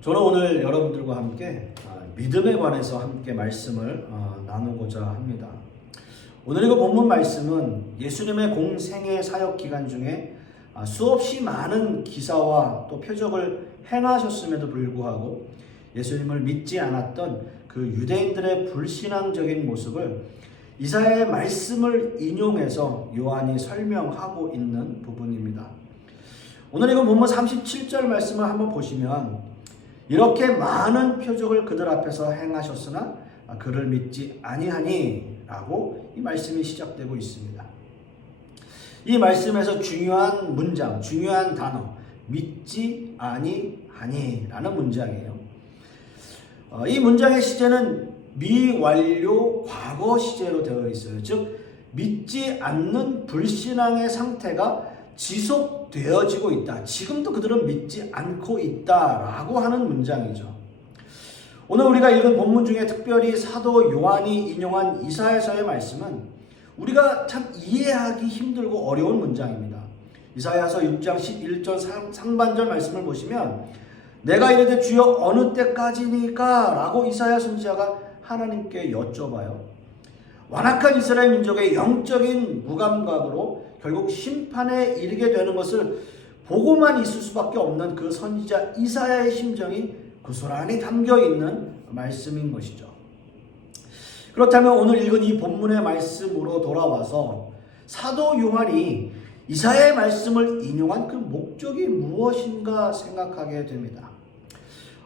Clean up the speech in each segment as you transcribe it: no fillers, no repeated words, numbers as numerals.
저는 오늘 여러분들과 함께 믿음에 관해서 함께 말씀을 나누고자 합니다. 오늘 이거 본문 말씀은 예수님의 공생애 사역 기간 중에 수없이 많은 기사와 또 표적을 행하셨음에도 불구하고 예수님을 믿지 않았던 그 유대인들의 불신앙적인 모습을 이사야의 말씀을 인용해서 요한이 설명하고 있는 부분입니다. 오늘 이거 본문 37절 말씀을 한번 보시면 이렇게 많은 표적을 그들 앞에서 행하셨으나 그를 믿지 아니하니 라고 이 말씀이 시작되고 있습니다. 이 말씀에서 중요한 문장, 중요한 단어 믿지 아니하니 라는 문장이에요. 이 문장의 시제는 미완료 과거 시제로 되어 있어요. 즉 믿지 않는 불신앙의 상태가 지속되어지고 있다. 지금도 그들은 믿지 않고 있다라고 하는 문장이죠. 오늘 우리가 읽은 본문 중에 특별히 사도 요한이 인용한 이사야서의 말씀은 우리가 참 이해하기 힘들고 어려운 문장입니다. 이사야서 6장 11절 상반절 말씀을 보시면 내가 이르되 주여 어느 때까지니까? 라고 이사야 선지자가 하나님께 여쭤봐요. 완악한 이스라엘 민족의 영적인 무감각으로 결국 심판에 이르게 되는 것을 보고만 있을 수밖에 없는 그 선지자 이사야의 심정이 고스란히 담겨있는 말씀인 것이죠. 그렇다면 오늘 읽은 이 본문의 말씀으로 돌아와서 사도 요한이 이사야의 말씀을 인용한 그 목적이 무엇인가 생각하게 됩니다.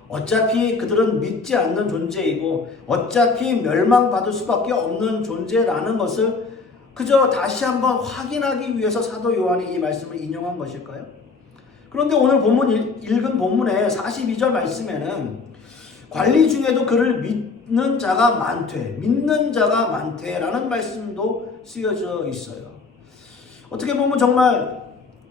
어차피 그들은 믿지 않는 존재이고 어차피 멸망받을 수밖에 없는 존재라는 것을 그저 다시 한번 확인하기 위해서 사도 요한이 이 말씀을 인용한 것일까요? 그런데 오늘 읽은 본문의 42절 말씀에는 관리 중에도 그를 믿는 자가 많대라는 말씀도 쓰여져 있어요. 어떻게 보면 정말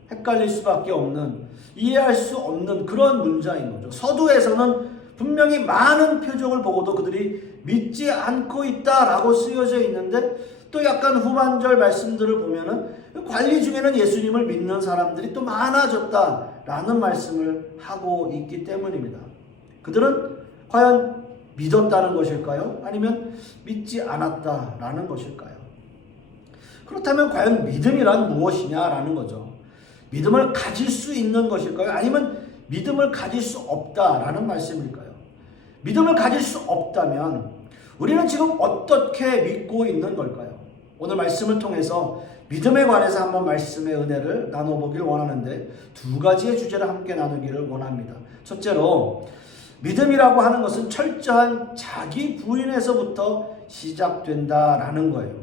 헷갈릴 수밖에 없는, 이해할 수 없는 그런 문장인 거죠. 서두에서는 분명히 많은 표적을 보고도 그들이 믿지 않고 있다라고 쓰여져 있는데 또 약간 후반절 말씀들을 보면은 관리 중에는 예수님을 믿는 사람들이 또 많아졌다라는 말씀을 하고 있기 때문입니다. 그들은 과연 믿었다는 것일까요? 아니면 믿지 않았다라는 것일까요? 그렇다면 과연 믿음이란 무엇이냐라는 거죠. 믿음을 가질 수 있는 것일까요? 아니면 믿음을 가질 수 없다라는 말씀일까요? 믿음을 가질 수 없다면 우리는 지금 어떻게 믿고 있는 걸까요? 오늘 말씀을 통해서 믿음에 관해서 한번 말씀의 은혜를 나눠보길 원하는데 두 가지의 주제를 함께 나누기를 원합니다. 첫째로 믿음이라고 하는 것은 철저한 자기 부인에서부터 시작된다라는 거예요.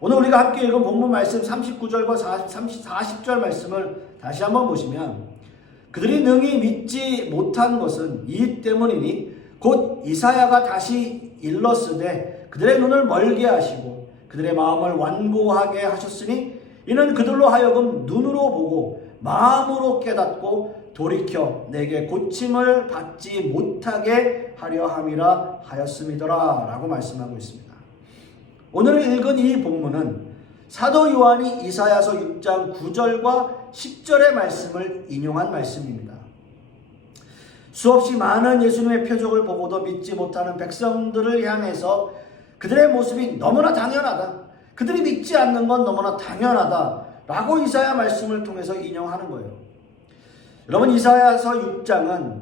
오늘 우리가 함께 읽은 본문 말씀 39절과 40절 말씀을 다시 한번 보시면 그들이 능히 믿지 못한 것은 이 때문이니 곧 이사야가 다시 일렀으되 그들의 눈을 멀게 하시고 그들의 마음을 완고하게 하셨으니 이는 그들로 하여금 눈으로 보고 마음으로 깨닫고 돌이켜 내게 고침을 받지 못하게 하려 함이라 하였음이더라 라고 말씀하고 있습니다. 오늘 읽은 이 본문은 사도 요한이 이사야서 6장 9절과 10절의 말씀을 인용한 말씀입니다. 수없이 많은 예수님의 표적을 보고도 믿지 못하는 백성들을 향해서 그들의 모습이 너무나 당연하다, 그들이 믿지 않는 건 너무나 당연하다 라고 이사야 말씀을 통해서 인용하는 거예요. 여러분, 이사야서 6장은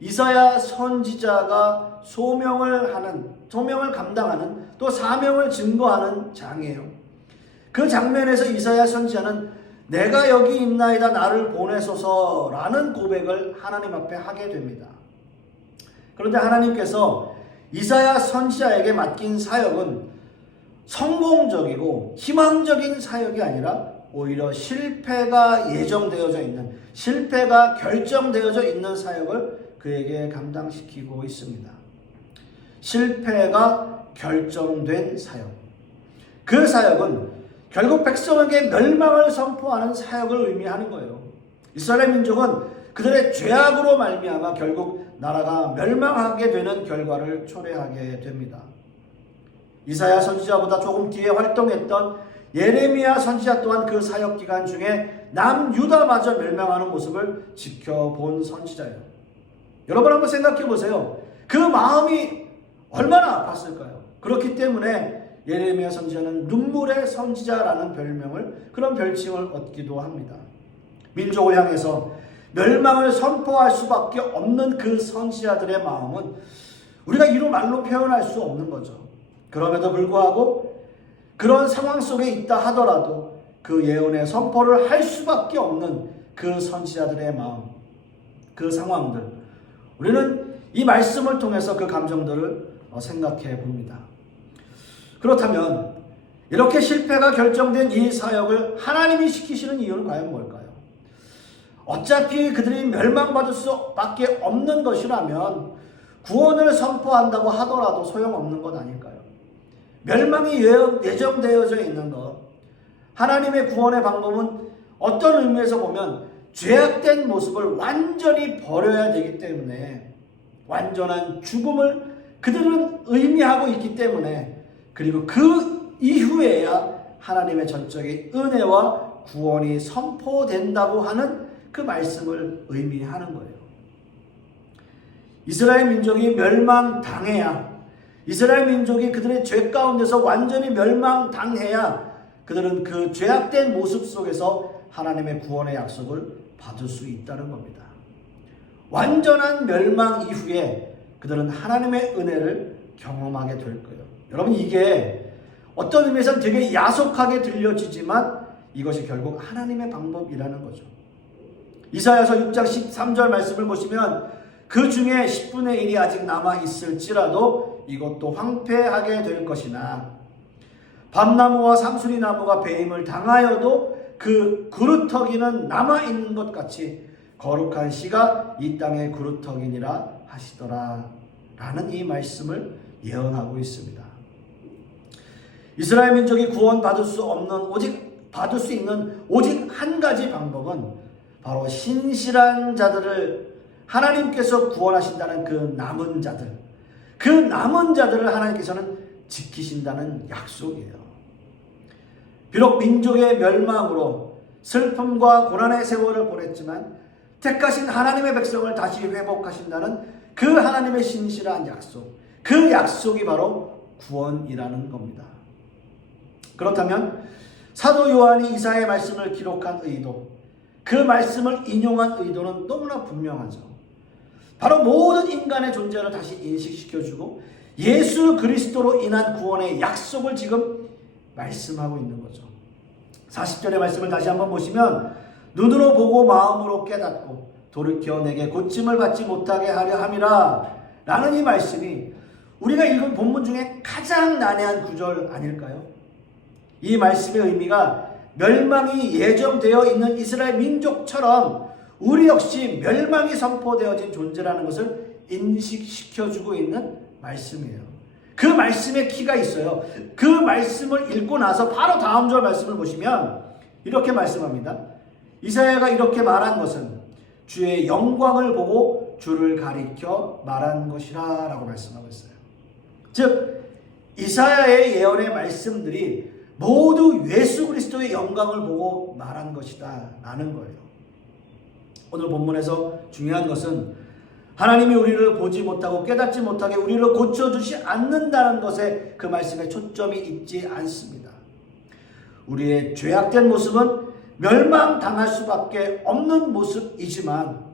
이사야 선지자가 소명을 감당하는 또 사명을 증거하는 장이에요. 그 장면에서 이사야 선지자는 내가 여기 있나이다 나를 보내소서라는 고백을 하나님 앞에 하게 됩니다. 그런데 하나님께서 이사야 선지자에게 맡긴 사역은 성공적이고 희망적인 사역이 아니라 오히려 실패가 예정되어져 있는, 실패가 결정되어져 있는 사역을 그에게 감당시키고 있습니다. 실패가 결정된 사역. 그 사역은 결국 백성에게 멸망을 선포하는 사역을 의미하는 거예요. 이스라엘 민족은 그들의 죄악으로 말미암아 결국 나라가 멸망하게 되는 결과를 초래하게 됩니다. 이사야 선지자보다 조금 뒤에 활동했던 예레미야 선지자 또한 그 사역 기간 중에 남유다마저 멸망하는 모습을 지켜본 선지자예요. 여러분 한번 생각해 보세요. 그 마음이 얼마나 아팠을까요? 그렇기 때문에 예레미야 선지자는 눈물의 선지자라는 그런 별칭을 얻기도 합니다. 민족을 향해서 멸망을 선포할 수밖에 없는 그 선지자들의 마음은 우리가 이루 말로 표현할 수 없는 거죠. 그럼에도 불구하고 그런 상황 속에 있다 하더라도 그 예언의 선포를 할 수밖에 없는 그 선지자들의 마음, 그 상황들, 우리는 이 말씀을 통해서 그 감정들을 생각해 봅니다. 그렇다면 이렇게 실패가 결정된 이 사역을 하나님이 시키시는 이유는 과연 뭘까요? 어차피 그들이 멸망받을 수밖에 없는 것이라면 구원을 선포한다고 하더라도 소용없는 것 아닐까요? 멸망이 예정되어져 있는 것, 하나님의 구원의 방법은 어떤 의미에서 보면 죄악된 모습을 완전히 버려야 되기 때문에, 완전한 죽음을 그들은 의미하고 있기 때문에, 그리고 그 이후에야 하나님의 전적인 은혜와 구원이 선포된다고 하는 그 말씀을 의미하는 거예요. 이스라엘 민족이 멸망당해야, 이스라엘 민족이 그들의 죄 가운데서 완전히 멸망당해야 그들은 그 죄악된 모습 속에서 하나님의 구원의 약속을 받을 수 있다는 겁니다. 완전한 멸망 이후에 그들은 하나님의 은혜를 경험하게 될 거예요. 여러분, 이게 어떤 의미에서는 되게 야속하게 들려지지만 이것이 결국 하나님의 방법이라는 거죠. 이사야서 6장 13절 말씀을 보시면 그 중에 10분의 1이 아직 남아 있을지라도 이것도 황폐하게 될 것이나 밤나무와 상수리나무가 배임을 당하여도 그 그루터기는 남아있는 것 같이 거룩한 씨가 이 땅의 그루터기니라 하시더라 라는 이 말씀을 예언하고 있습니다. 이스라엘 민족이 구원받을 수 있는 오직 한 가지 방법은 바로 신실한 자들을 하나님께서 구원하신다는 그 남은 자들을 하나님께서는 지키신다는 약속이에요. 비록 민족의 멸망으로 슬픔과 고난의 세월을 보냈지만 택하신 하나님의 백성을 다시 회복하신다는 그 하나님의 신실한 약속, 그 약속이 바로 구원이라는 겁니다. 그렇다면 사도 요한이 이사야의 말씀을 기록한 의도, 그 말씀을 인용한 의도는 너무나 분명하죠. 바로 모든 인간의 존재를 다시 인식시켜주고 예수 그리스도로 인한 구원의 약속을 지금 말씀하고 있는 거죠. 40절의 말씀을 다시 한번 보시면 눈으로 보고 마음으로 깨닫고 돌이켜 내게 고침을 받지 못하게 하려 함이라 라는 이 말씀이 우리가 읽은 본문 중에 가장 난해한 구절 아닐까요? 이 말씀의 의미가 멸망이 예정되어 있는 이스라엘 민족처럼 우리 역시 멸망이 선포되어진 존재라는 것을 인식시켜주고 있는 말씀이에요. 그 말씀에 키가 있어요. 그 말씀을 읽고 나서 바로 다음 절 말씀을 보시면 이렇게 말씀합니다. 이사야가 이렇게 말한 것은 주의 영광을 보고 주를 가리켜 말한 것이라 라고 말씀하고 있어요. 즉 이사야의 예언의 말씀들이 모두 예수 그리스도의 영광을 보고 말한 것이다 라는 거예요. 오늘 본문에서 중요한 것은 하나님이 우리를 보지 못하고 깨닫지 못하게 우리를 고쳐주지 않는다는 것에 그 말씀에 초점이 있지 않습니다. 우리의 죄악된 모습은 멸망당할 수밖에 없는 모습이지만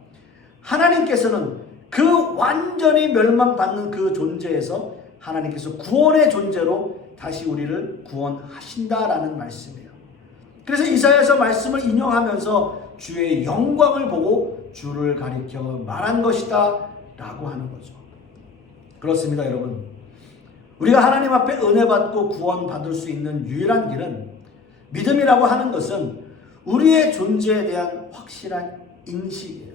하나님께서는 그 완전히 멸망받는 그 존재에서 하나님께서 구원의 존재로 다시 우리를 구원하신다라는 말씀이에요. 그래서 이사야서 말씀을 인용하면서 주의 영광을 보고 주를 가리켜 말한 것이다 라고 하는 거죠. 그렇습니다, 여러분. 우리가 하나님 앞에 은혜 받고 구원 받을 수 있는 유일한 길은, 믿음이라고 하는 것은 우리의 존재에 대한 확실한 인식이에요.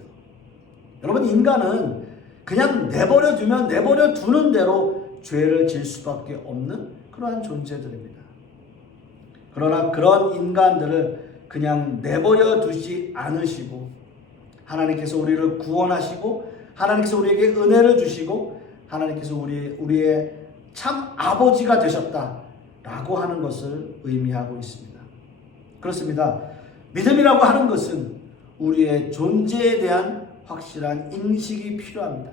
여러분, 인간은 그냥 내버려 두는 대로 죄를 질 수밖에 없는 그러한 존재들입니다. 그러나 그런 인간들을 그냥 내버려 두지 않으시고 하나님께서 우리를 구원하시고 하나님께서 우리에게 은혜를 주시고 하나님께서 우리의 참 아버지가 되셨다라고 하는 것을 의미하고 있습니다. 그렇습니다. 믿음이라고 하는 것은 우리의 존재에 대한 확실한 인식이 필요합니다.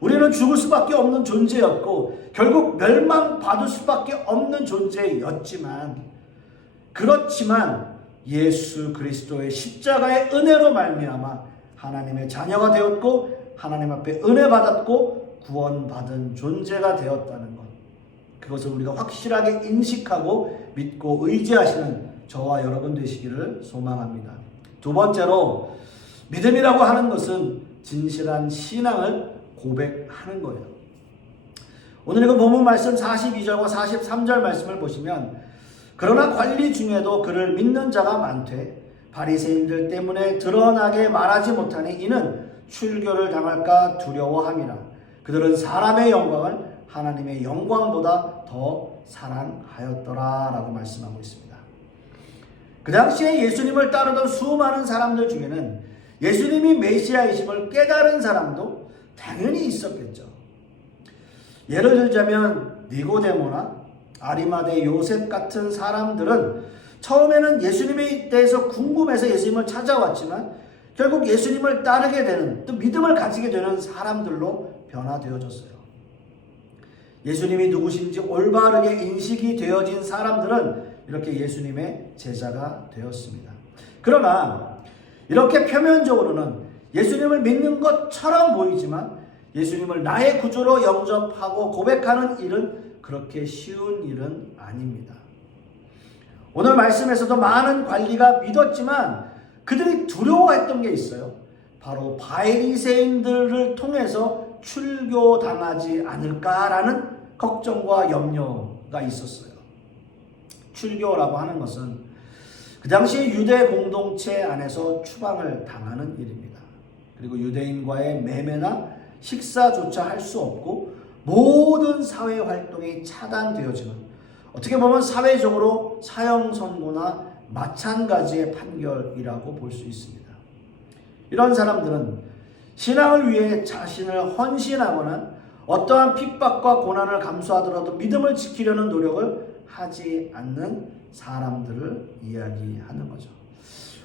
우리는 죽을 수밖에 없는 존재였고 결국 멸망받을 수밖에 없는 존재였지만, 그렇지만 예수 그리스도의 십자가의 은혜로 말미암아 하나님의 자녀가 되었고 하나님 앞에 은혜 받았고 구원받은 존재가 되었다는 것, 그것을 우리가 확실하게 인식하고 믿고 의지하시는 저와 여러분 되시기를 소망합니다. 두 번째로, 믿음이라고 하는 것은 진실한 신앙을 고백하는 거예요. 오늘 이거 본문 말씀 42절과 43절 말씀을 보시면, 그러나 관리 중에도 그를 믿는 자가 많되 바리새인들 때문에 드러나게 말하지 못하니 이는 출교를 당할까 두려워함이라. 그들은 사람의 영광을 하나님의 영광보다 더 사랑하였더라 라고 말씀하고 있습니다. 그 당시에 예수님을 따르던 수많은 사람들 중에는 예수님이 메시아이심을 깨달은 사람도 당연히 있었겠죠. 예를 들자면 니고데모나 아리마대 요셉 같은 사람들은 처음에는 예수님에 대해서 궁금해서 예수님을 찾아왔지만 결국 예수님을 따르게 되는, 또 믿음을 가지게 되는 사람들로 변화되어졌어요. 예수님이 누구신지 올바르게 인식이 되어진 사람들은 이렇게 예수님의 제자가 되었습니다. 그러나 이렇게 표면적으로는 예수님을 믿는 것처럼 보이지만 예수님을 나의 구주로 영접하고 고백하는 일은 그렇게 쉬운 일은 아닙니다. 오늘 말씀에서도 많은 관리가 믿었지만 그들이 두려워했던 게 있어요. 바로 바리새인들을 통해서 출교당하지 않을까라는 걱정과 염려가 있었어요. 출교라고 하는 것은 그 당시 유대 공동체 안에서 추방을 당하는 일입니다. 그리고 유대인과의 매매나 식사조차 할 수 없고 모든 사회 활동이 차단되어지는, 어떻게 보면 사회적으로 사형 선고나 마찬가지의 판결이라고 볼 수 있습니다. 이런 사람들은 신앙을 위해 자신을 헌신하거나 어떠한 핍박과 고난을 감수하더라도 믿음을 지키려는 노력을 하지 않는 사람들을 이야기하는 거죠.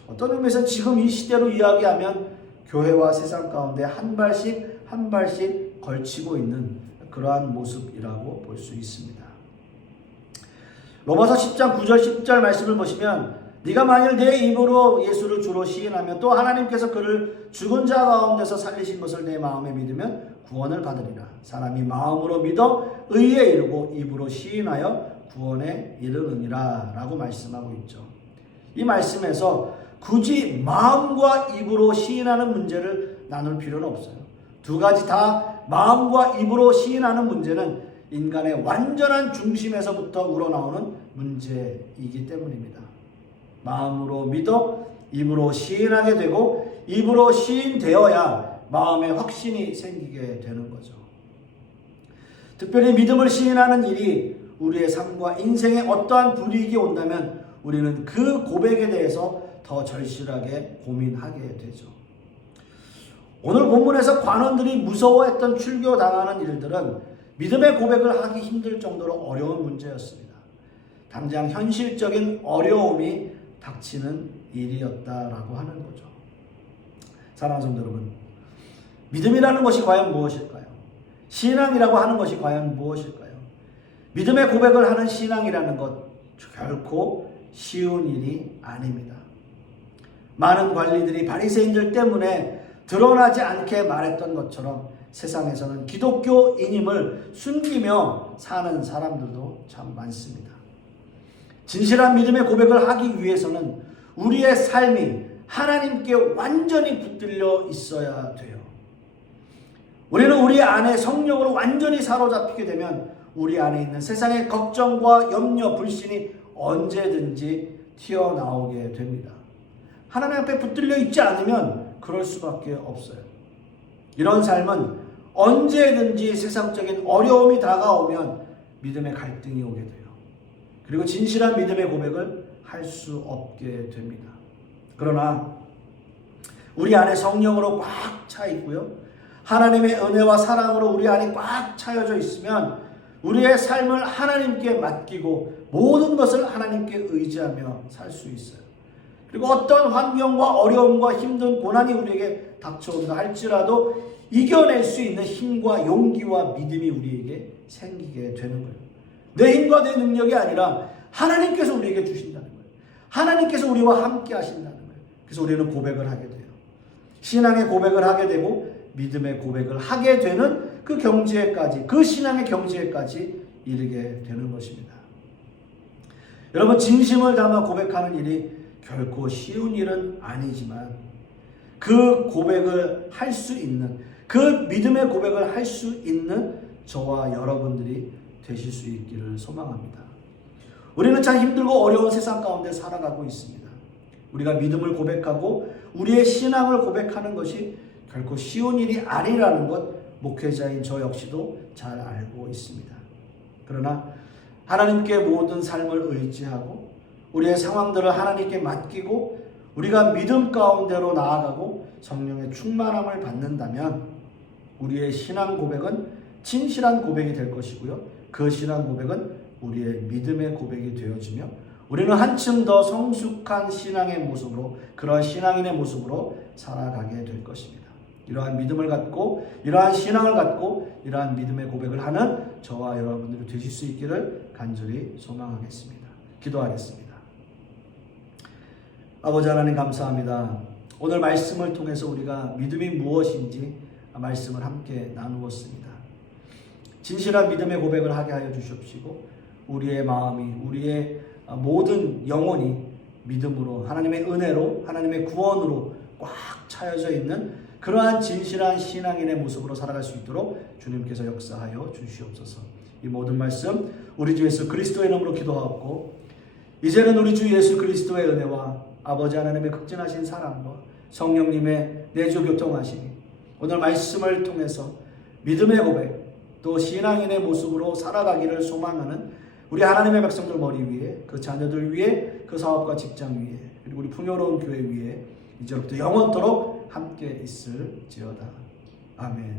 어떤 의미에서 지금 이 시대로 이야기하면 교회와 세상 가운데 한 발씩 걸치고 있는 그러한 모습이라고 볼 수 있습니다. 로마서 10장 9절 10절 말씀을 보시면, 네가 만일 내 입으로 예수를 주로 시인하며 또 하나님께서 그를 죽은 자 가운데서 살리신 것을 내 마음에 믿으면 구원을 받으리라. 사람이 마음으로 믿어 의에 이르고 입으로 시인하여 구원에 이르느니라 라고 말씀하고 있죠. 이 말씀에서 굳이 마음과 입으로 시인하는 문제를 나눌 필요는 없어요. 두 가지 다 마음과 입으로 시인하는 문제는 인간의 완전한 중심에서부터 우러나오는 문제이기 때문입니다. 마음으로 믿어 입으로 시인하게 되고 입으로 시인되어야 마음에 확신이 생기게 되는 거죠. 특별히 믿음을 시인하는 일이 우리의 삶과 인생에 어떠한 불이익이 온다면 우리는 그 고백에 대해서 더 절실하게 고민하게 되죠. 오늘 본문에서 관원들이 무서워했던 출교당하는 일들은 믿음의 고백을 하기 힘들 정도로 어려운 문제였습니다. 당장 현실적인 어려움이 닥치는 일이었다라고 하는 거죠. 사랑하는 성도 여러분, 믿음이라는 것이 과연 무엇일까요? 신앙이라고 하는 것이 과연 무엇일까요? 믿음의 고백을 하는 신앙이라는 것 결코 쉬운 일이 아닙니다. 많은 관리들이 바리새인들 때문에 드러나지 않게 말했던 것처럼 세상에서는 기독교인임을 숨기며 사는 사람들도 참 많습니다. 진실한 믿음의 고백을 하기 위해서는 우리의 삶이 하나님께 완전히 붙들려 있어야 돼요. 우리는 우리 안에 성령으로 완전히 사로잡히게 되면 우리 안에 있는 세상의 걱정과 염려, 불신이 언제든지 튀어나오게 됩니다. 하나님 앞에 붙들려 있지 않으면 그럴 수밖에 없어요. 이런 삶은 언제든지 세상적인 어려움이 다가오면 믿음의 갈등이 오게 돼요. 그리고 진실한 믿음의 고백을 할 수 없게 됩니다. 그러나 우리 안에 성령으로 꽉 차 있고요, 하나님의 은혜와 사랑으로 우리 안에 꽉 차여져 있으면 우리의 삶을 하나님께 맡기고 모든 것을 하나님께 의지하며 살 수 있어요. 그리고 어떤 환경과 어려움과 힘든 고난이 우리에게 닥쳐온다 할지라도 이겨낼 수 있는 힘과 용기와 믿음이 우리에게 생기게 되는 거예요. 내 힘과 내 능력이 아니라 하나님께서 우리에게 주신다는 거예요. 하나님께서 우리와 함께 하신다는 거예요. 그래서 우리는 고백을 하게 돼요. 신앙의 고백을 하게 되고 믿음의 고백을 하게 되는 그 경지에까지, 그 신앙의 경지에까지 이르게 되는 것입니다. 여러분, 진심을 담아 고백하는 일이 결코 쉬운 일은 아니지만 그 고백을 할 수 있는, 그 믿음의 고백을 할 수 있는 저와 여러분들이 되실 수 있기를 소망합니다. 우리는 참 힘들고 어려운 세상 가운데 살아가고 있습니다. 우리가 믿음을 고백하고 우리의 신앙을 고백하는 것이 결코 쉬운 일이 아니라는 것 목회자인 저 역시도 잘 알고 있습니다. 그러나 하나님께 모든 삶을 의지하고 우리의 상황들을 하나님께 맡기고 우리가 믿음 가운데로 나아가고 성령의 충만함을 받는다면 우리의 신앙 고백은 진실한 고백이 될 것이고요. 그 신앙 고백은 우리의 믿음의 고백이 되어지며 우리는 한층 더 성숙한 신앙의 모습으로, 그러한 신앙인의 모습으로 살아가게 될 것입니다. 이러한 믿음을 갖고, 이러한 신앙을 갖고, 이러한 믿음의 고백을 하는 저와 여러분들이 되실 수 있기를 간절히 소망하겠습니다. 기도하겠습니다. 아버지 하나님, 감사합니다. 오늘 말씀을 통해서 우리가 믿음이 무엇인지 말씀을 함께 나누었습니다. 진실한 믿음의 고백을 하게 하여 주시옵시고 우리의 마음이, 우리의 모든 영혼이 믿음으로, 하나님의 은혜로, 하나님의 구원으로 꽉 차여져 있는 그러한 진실한 신앙인의 모습으로 살아갈 수 있도록 주님께서 역사하여 주시옵소서. 이 모든 말씀 우리 주 예수 그리스도의 이름으로 기도하옵고 이제는 우리 주 예수 그리스도의 은혜와 아버지 하나님의 극진하신 사랑과 성령님의 내주 교통하심이 오늘 말씀을 통해서 믿음의 고백, 또 신앙인의 모습으로 살아가기를 소망하는 우리 하나님의 백성들 머리 위에, 그 자녀들 위에, 그 사업과 직장 위에, 그리고 우리 풍요로운 교회 위에 이제부터 영원토록 함께 있을지어다. 아멘.